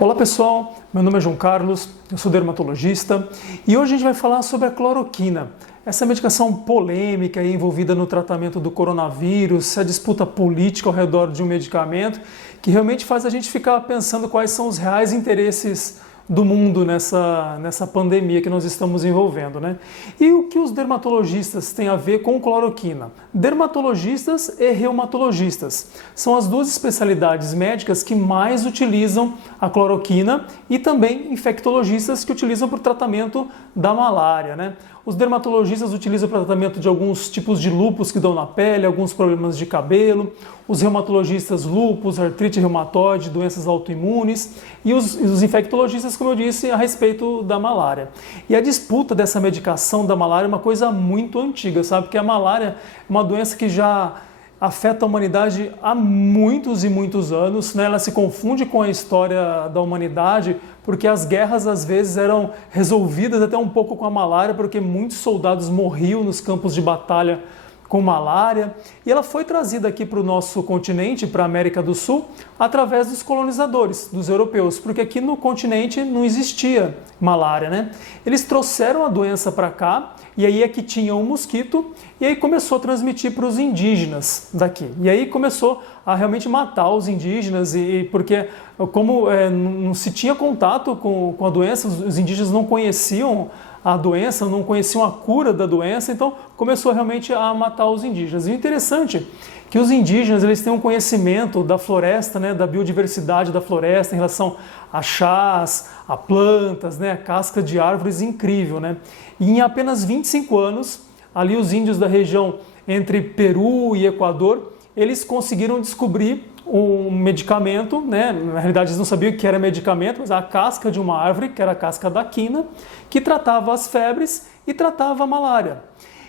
Olá pessoal, meu nome é João Carlos, eu sou dermatologista e hoje a gente vai falar sobre a cloroquina. Essa medicação polêmica envolvida no tratamento do coronavírus, a disputa política ao redor de um medicamento que realmente faz a gente ficar pensando quais são os reais interesses do mundo nessa pandemia que nós estamos envolvendo, né? E o que os dermatologistas têm a ver com cloroquina? Dermatologistas e reumatologistas são as duas especialidades médicas que mais utilizam a cloroquina e também infectologistas que utilizam para o tratamento da malária, né? Os dermatologistas utilizam para o tratamento de alguns tipos de lúpus que dão na pele, alguns problemas de cabelo, os reumatologistas lúpus, artrite reumatoide, doenças autoimunes e os infectologistas, como eu disse, a respeito da malária. E a disputa dessa medicação da malária é uma coisa muito antiga, sabe? Porque a malária é uma doença que já afeta a humanidade há muitos e muitos anos, né? Ela se confunde com a história da humanidade porque as guerras às vezes eram resolvidas até um pouco com a malária, porque muitos soldados morriam nos campos de batalha com malária, e ela foi trazida aqui para o nosso continente, para a América do Sul, através dos colonizadores, dos europeus, porque aqui no continente não existia malária, né? Eles trouxeram a doença para cá, e aí é que tinha um mosquito, e aí começou a transmitir para os indígenas daqui. E aí começou a realmente matar os indígenas, porque como não se tinha contato com a doença, os indígenas não conheciam a doença, não conheciam a cura da doença, então começou realmente a matar os indígenas. E o interessante é que os indígenas eles têm um conhecimento da floresta, né, da biodiversidade da floresta em relação a chás, a plantas, né, a casca de árvores incrível, né? E em apenas 25 anos, ali os índios da região entre Peru e Equador, eles conseguiram descobrir um medicamento, né? Na realidade eles não sabiam o que era medicamento, mas a casca de uma árvore, que era a casca da quina, que tratava as febres e tratava a malária.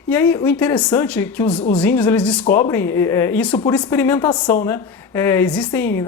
E aí o interessante é que os índios eles descobrem isso por experimentação, né?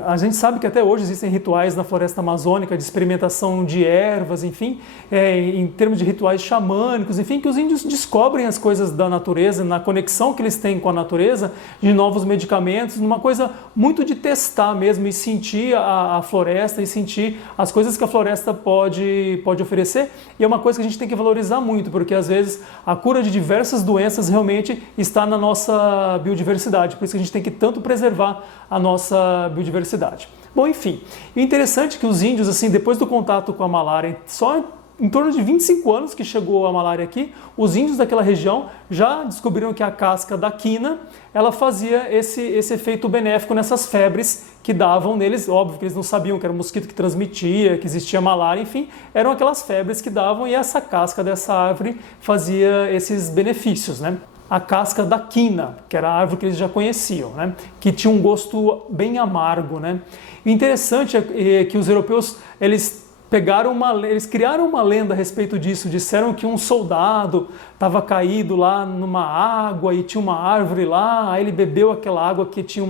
A gente sabe que até hoje existem rituais na floresta amazônica de experimentação de ervas, enfim, em termos de rituais xamânicos, enfim, que os índios descobrem as coisas da natureza, na conexão que eles têm com a natureza, de novos medicamentos, numa coisa muito de testar mesmo e sentir a floresta e sentir as coisas que a floresta pode oferecer. E é uma coisa que a gente tem que valorizar muito, porque às vezes a cura de diversas doenças realmente está na nossa biodiversidade, por isso que a gente tem que tanto preservar a nossa biodiversidade. Bom, enfim, o interessante é que os índios, assim, depois do contato com a malária, só em torno de 25 anos que chegou a malária aqui, os índios daquela região já descobriram que a casca da quina, ela fazia esse efeito benéfico nessas febres que davam neles. Óbvio que eles não sabiam que era um mosquito que transmitia, que existia malária, enfim, eram aquelas febres que davam e essa casca dessa árvore fazia esses benefícios, né? A casca da quina, que era a árvore que eles já conheciam, né? Que tinha um gosto bem amargo, né? O interessante é que os europeus, eles criaram uma lenda a respeito disso, disseram que um soldado estava caído lá numa água e tinha uma árvore lá, aí ele bebeu aquela água que tinha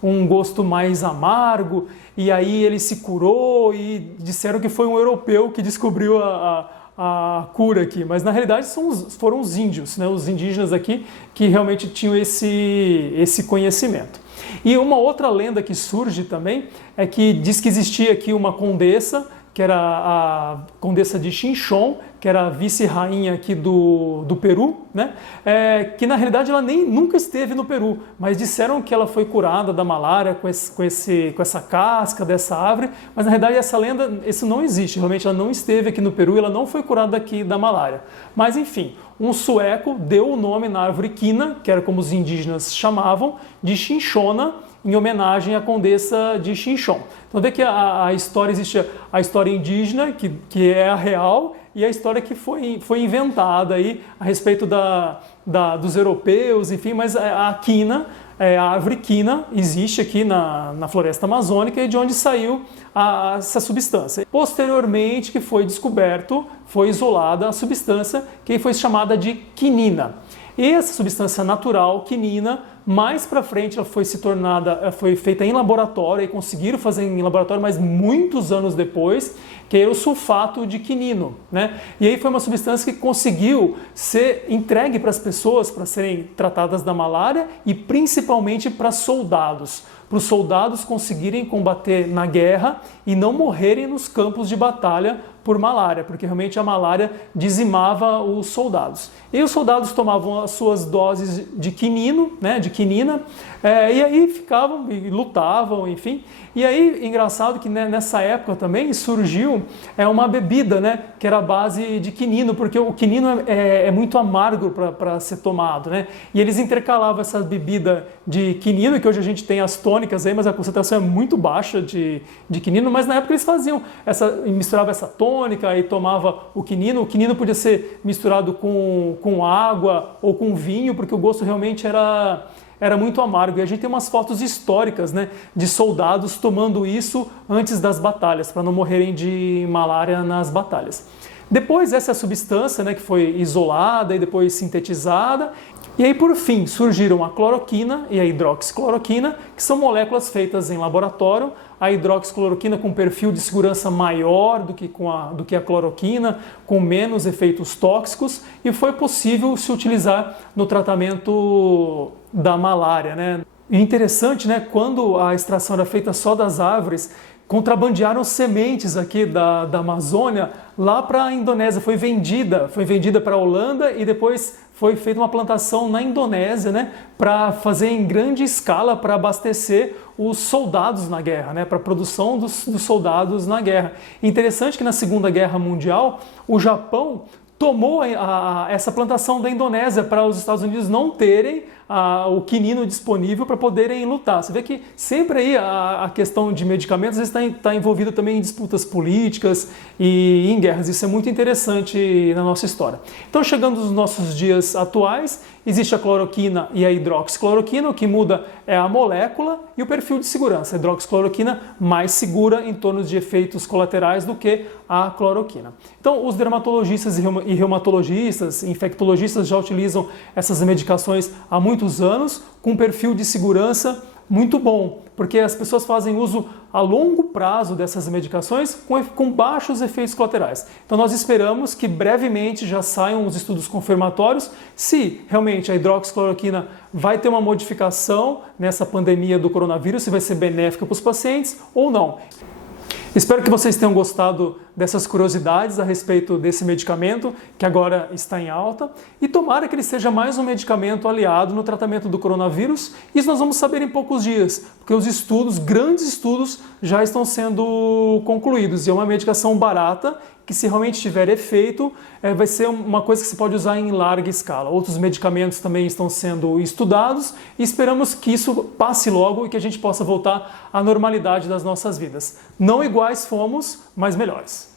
um gosto mais amargo, e aí ele se curou e disseram que foi um europeu que descobriu a cura aqui, mas na realidade foram os índios, né, os indígenas aqui que realmente tinham esse conhecimento. E uma outra lenda que surge também é que diz que existia aqui uma condessa, que era a condessa de Chinchón, que era a vice-rainha aqui do Peru, né? Que na realidade ela nunca esteve no Peru, mas disseram que ela foi curada da malária com essa casca dessa árvore, mas na realidade essa lenda, isso não existe, realmente ela não esteve aqui no Peru, ela não foi curada aqui da malária. Mas enfim, um sueco deu o nome na árvore quina, que era como os indígenas chamavam, de Chinchona, em homenagem à condessa de Chinchón. Então vê que a história existe, a história indígena, que é a real, e a história que foi inventada aí a respeito dos europeus, enfim, mas a quina, a árvore quina, existe aqui na floresta amazônica e de onde saiu essa substância. Posteriormente que foi descoberto, foi isolada a substância que foi chamada de quinina. E essa substância natural, quinina, Mais para frente ela foi feita em laboratório e conseguiram fazer em laboratório, mas muitos anos depois, que era o sulfato de quinino, né? E aí foi uma substância que conseguiu ser entregue para as pessoas para serem tratadas da malária e principalmente para os soldados conseguirem combater na guerra e não morrerem nos campos de batalha por malária, porque realmente a malária dizimava os soldados. E os soldados tomavam as suas doses de quinino, né, de quinina, e aí ficavam e lutavam, enfim. E aí, engraçado que nessa época também surgiu uma bebida, né, que era a base de quinino, porque o quinino é muito amargo para ser tomado, né? E eles intercalavam essa bebida de quinino, que hoje a gente tem as tônicas aí, mas a concentração é muito baixa de quinino, mas na época eles faziam misturavam essa tônica e tomava o quinino. O quinino podia ser misturado com água ou com vinho, porque o gosto realmente era muito amargo. E a gente tem umas fotos históricas, né, de soldados tomando isso antes das batalhas, para não morrerem de malária nas batalhas. Depois essa substância, né, que foi isolada e depois sintetizada. E aí, por fim, surgiram a cloroquina e a hidroxicloroquina, que são moléculas feitas em laboratório. A hidroxicloroquina com perfil de segurança maior do que a cloroquina, com menos efeitos tóxicos, e foi possível se utilizar no tratamento da malária, né? E interessante, né, quando a extração era feita só das árvores, contrabandearam sementes aqui da Amazônia lá para a Indonésia, foi vendida para a Holanda e depois foi feita uma plantação na Indonésia, né, para fazer em grande escala para abastecer os soldados na guerra, né, para a produção dos soldados na guerra. Interessante que na Segunda Guerra Mundial o Japão tomou essa plantação da Indonésia para os Estados Unidos não terem o quinino disponível para poderem lutar. Você vê que sempre aí a questão de medicamentos está envolvida também em disputas políticas e em guerras. Isso é muito interessante na nossa história. Então, chegando aos nossos dias atuais, existe a cloroquina e a hidroxicloroquina. O que muda é a molécula e o perfil de segurança. A hidroxicloroquina mais segura em torno de efeitos colaterais do que a cloroquina. Então, os dermatologistas e reumatologistas, infectologistas já utilizam essas medicações há muitos anos, com um perfil de segurança muito bom, porque as pessoas fazem uso a longo prazo dessas medicações com baixos efeitos colaterais. Então nós esperamos que brevemente já saiam os estudos confirmatórios se realmente a hidroxicloroquina vai ter uma modificação nessa pandemia do coronavírus, se vai ser benéfica para os pacientes ou não. Espero que vocês tenham gostado dessas curiosidades a respeito desse medicamento que agora está em alta e tomara que ele seja mais um medicamento aliado no tratamento do coronavírus. Isso nós vamos saber em poucos dias, porque os grandes estudos já estão sendo concluídos e é uma medicação barata que, se realmente tiver efeito, vai ser uma coisa que se pode usar em larga escala. Outros medicamentos também estão sendo estudados e esperamos que isso passe logo e que a gente possa voltar à normalidade das nossas vidas. Não iguais fomos, mas melhores.